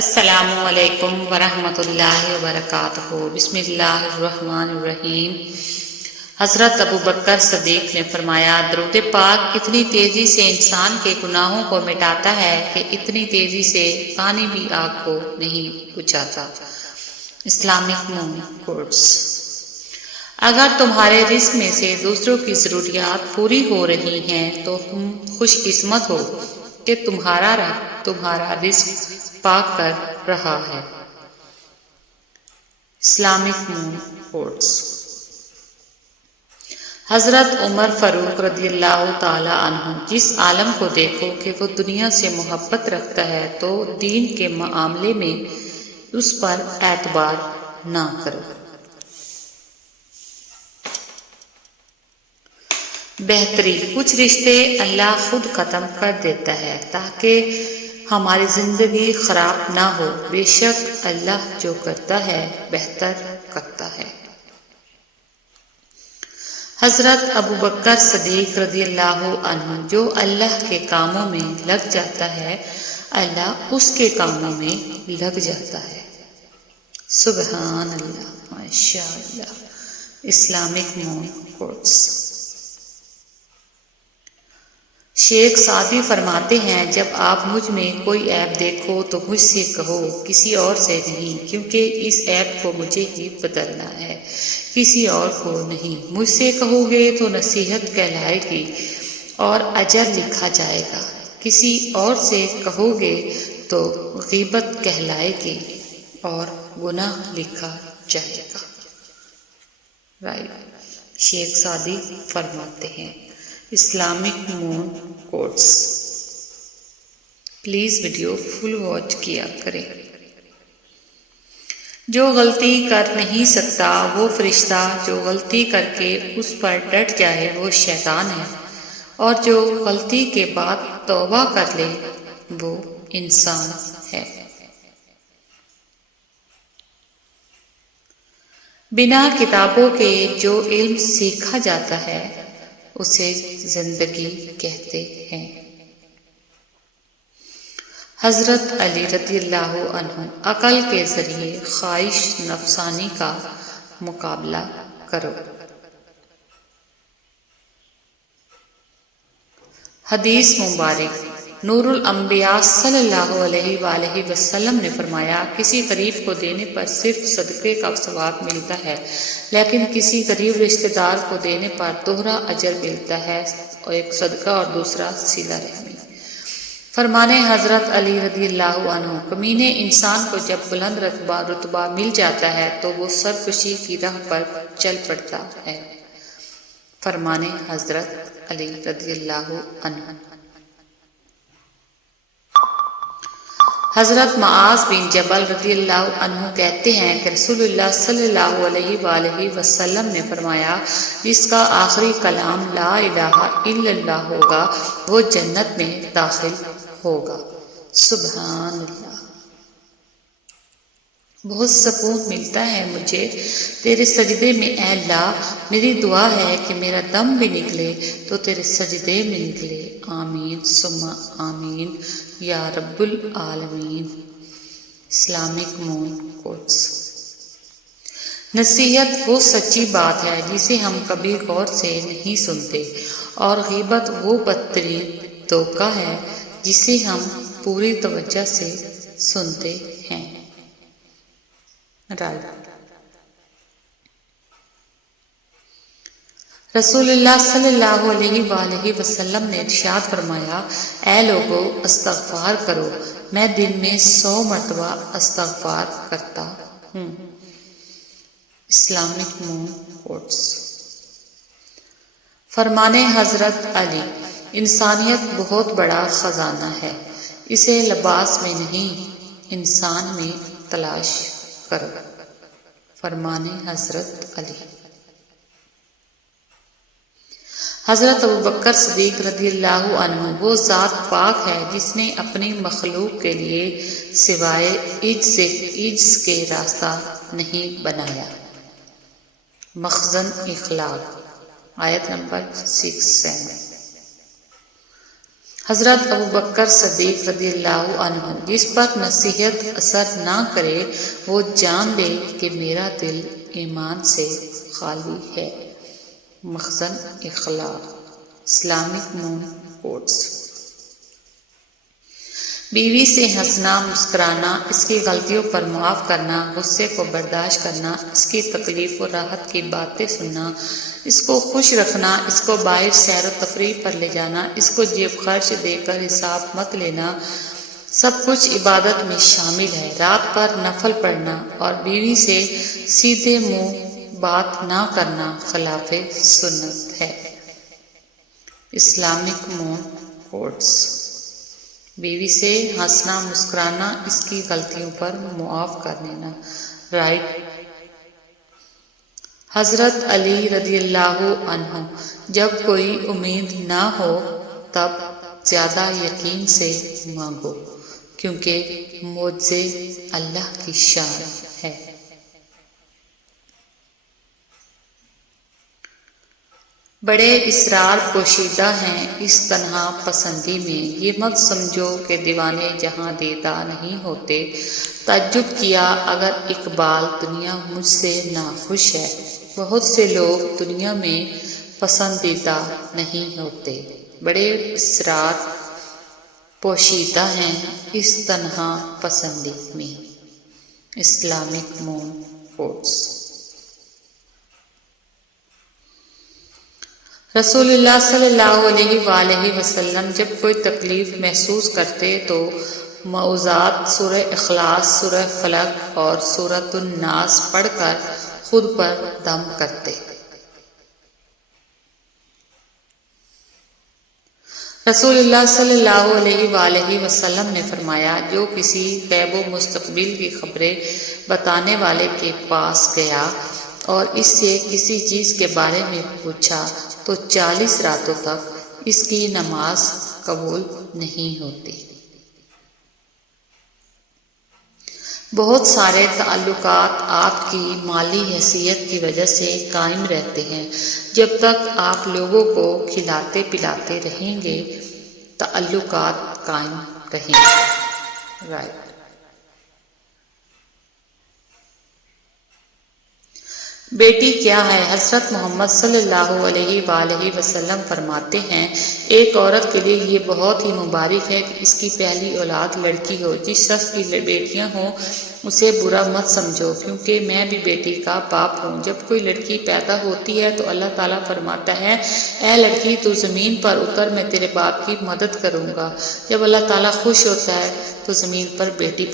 السلام علیکم ورحمۃ اللہ وبرکاتہ۔ بسم اللہ الرحمن الرحیم۔ حضرت ابو بکر صدیق نے فرمایا، درود پاک اتنی تیزی سے انسان کے گناہوں کو مٹاتا ہے کہ اتنی تیزی سے پانی بھی آگ کو نہیں بجھاتا۔ اسلامک مون کوٹس۔ اگر تمہارے رزق میں سے دوسروں کی ضروریات پوری ہو رہی ہیں تو تم خوش قسمت ہو کہ تمہارا رب تمہارا رزق پاک کر رہا ہے۔ اسلامک مون کوٹس۔ حضرت عمر فاروق رضی اللہ تعالی عنہ، جس عالم کو دیکھو کہ وہ دنیا سے محبت رکھتا ہے تو دین کے معاملے میں اس پر اعتبار نہ کرو۔ بہتری۔ کچھ رشتے اللہ خود ختم کر دیتا ہے تاکہ ہماری زندگی خراب نہ ہو۔ بے شک اللہ جو کرتا ہے بہتر کرتا ہے۔ حضرت ابو بکر صدیق رضی اللہ عنہ، جو اللہ کے کاموں میں لگ جاتا ہے اللہ اس کے کاموں میں لگ جاتا ہے۔ سبحان اللہ، ماشاء اللہ۔ اسلامک مون کوٹس۔ شیخ سعدی فرماتے ہیں، جب آپ مجھ میں کوئی عیب دیکھو تو مجھ سے کہو، کسی اور سے نہیں، کیونکہ اس عیب کو مجھے ہی بدلنا ہے، کسی اور کو نہیں۔ مجھ سے کہو گے تو نصیحت کہلائے گی اور اجر لکھا جائے گا، کسی اور سے کہو گے تو غیبت کہلائے گی اور گناہ لکھا جائے گا۔ رائٹ۔ شیخ سعدی فرماتے ہیں۔ اسلامک مون quotes. Please video full watch کیا کریں۔ جو غلطی کر نہیں سکتا وہ فرشتہ، جو غلطی کر کے اس پر ڈٹ جائے وہ شیطان ہے، اور جو غلطی کے بعد توبہ کر لے وہ انسان ہے۔ بنا کتابوں کے جو علم سیکھا جاتا ہے اسے زندگی کہتے ہیں۔ حضرت علی رضی اللہ عنہ، عقل کے ذریعے خواہش نفسانی کا مقابلہ کرو۔ حدیث مبارک۔ نور الانبیاء صلی اللہ علیہ وآلہ وسلم نے فرمایا، کسی غریب کو دینے پر صرف صدقے کا ثواب ملتا ہے، لیکن کسی غریب رشتہ دار کو دینے پر دوہرا اجر ملتا ہے، ایک صدقہ اور دوسرا صلہ رحمی۔ فرمانے حضرت علی رضی اللہ عنہ، کمینے انسان کو جب بلند رتبہ مل جاتا ہے تو وہ سرکشی کی راہ پر چل پڑتا ہے۔ فرمانے حضرت علی رضی اللہ عنہ۔ حضرت معاذ بن جبل رضی اللہ عنہ کہتے ہیں کہ رسول اللہ صلی اللہ علیہ وآلہ وسلم نے فرمایا، جس کا آخری کلام لا الہ الا اللہ ہوگا وہ جنت میں داخل ہوگا۔ سبحان اللہ۔ بہت سکون ملتا ہے مجھے تیرے سجدے میں، اے اللہ میری دعا ہے کہ میرا دم بھی نکلے تو تیرے سجدے میں نکلے۔ آمین ثم آمین یا رب العالمین۔ اسلامک مون کوٹس۔ نصیحت وہ سچی بات ہے جسے ہم کبھی غور سے نہیں سنتے، اور غیبت وہ بدترین دھوکہ ہے جسے ہم پوری توجہ سے سنتے ہیں۔ رسول اللہ صلی اللہ علیہ وآلہ وسلم نے ارشاد فرمایا، اے لوگو استغفار کرو، میں دن میں 100 مرتبہ استغفار کرتا ہوں۔ اسلامک مون کوٹس۔ فرمانے حضرت علی، انسانیت بہت بڑا خزانہ ہے، اسے لباس میں نہیں انسان میں تلاش کرو۔ فرمانے حضرت علی۔ حضرت ابو بکر صدیق رضی اللہ عنہ، وہ ذات پاک ہے جس نے اپنی مخلوق کے لیے سوائے عجز کے راستہ نہیں بنایا۔ مخزن اخلاق، آیت نمبر 6-7۔ حضرت ابو بکر صدیق رضی اللہ عنہ: جس پر نصیحت اثر نہ کرے وہ جان لے کہ میرا دل ایمان سے خالی ہے۔ مخزن اخلاق، اسلامک مون کوٹس۔ بیوی سے ہنسنا، مسکرانا، اس کی غلطیوں پر معاف کرنا، غصے کو برداشت کرنا، اس کی تکلیف و راحت کی باتیں سننا، اس کو خوش رکھنا، اس کو باہر سیر و تفریح پر لے جانا، اس کو جیب خرچ دے کر حساب مت لینا، سب کچھ عبادت میں شامل ہے۔ رات پر نفل پڑھنا اور بیوی سے سیدھے منہ بات نہ کرنا خلاف سنت ہے۔ اسلامک مون کوٹس۔ بیوی سے ہنسنا، مسکرانا، اس کی غلطیوں پر معاف کر دینا، رائٹ۔ حضرت علی رضی اللہ عنہ: جب کوئی امید نہ ہو تب زیادہ یقین سے مانگو، کیونکہ معجزے اللہ کی شان ہے۔ بڑے اسرار پوشیدہ ہیں اس تنہا پسندی میں، یہ مت سمجھو کہ دیوانے جہاں دیدہ نہیں ہوتے۔ تعجب کیا اگر اقبال: دنیا مجھ سے ناخوش ہے۔ بہت سے لوگ دنیا میں پسندیدہ نہیں ہوتے۔ بڑے اسرار پوشیدہ ہیں اس تنہا پسندی میں۔ اسلامک مون کوٹس۔ رسول اللہ صلی اللہ علیہ وآلہ وسلم جب کوئی تکلیف محسوس کرتے تو معوذات، سورہ اخلاص، سورہ فلق اور سورۃ الناس پڑھ کر خود پر دم کرتے۔ رسول اللہ صلی اللہ علیہ وآلہ وسلم نے فرمایا: جو کسی غیب و مستقبل کی خبریں بتانے والے کے پاس گیا اور اس سے کسی چیز کے بارے میں پوچھا تو 40 راتوں تک اس کی نماز قبول نہیں ہوتی۔ بہت سارے تعلقات آپ کی مالی حیثیت کی وجہ سے قائم رہتے ہیں۔ جب تک آپ لوگوں کو کھلاتے پلاتے رہیں گے تعلقات قائم رہیں گے، رائٹ۔ بیٹی کیا ہے؟ حضرت محمد صلی اللہ علیہ وآلہ وسلم فرماتے ہیں: ایک عورت کے لیے یہ بہت ہی مبارک ہے کہ اس کی پہلی اولاد لڑکی ہو۔ جس شخص کی بیٹیاں ہوں اسے برا مت سمجھو، کیونکہ میں بھی بیٹی کا باپ ہوں۔ جب کوئی لڑکی پیدا ہوتی ہے تو اللہ تعالیٰ فرماتا ہے: اے لڑکی تو زمین پر اتر، میں تیرے باپ کی مدد کروں گا۔ جب اللہ تعالیٰ خوش ہوتا ہے تو زمین پر بیٹی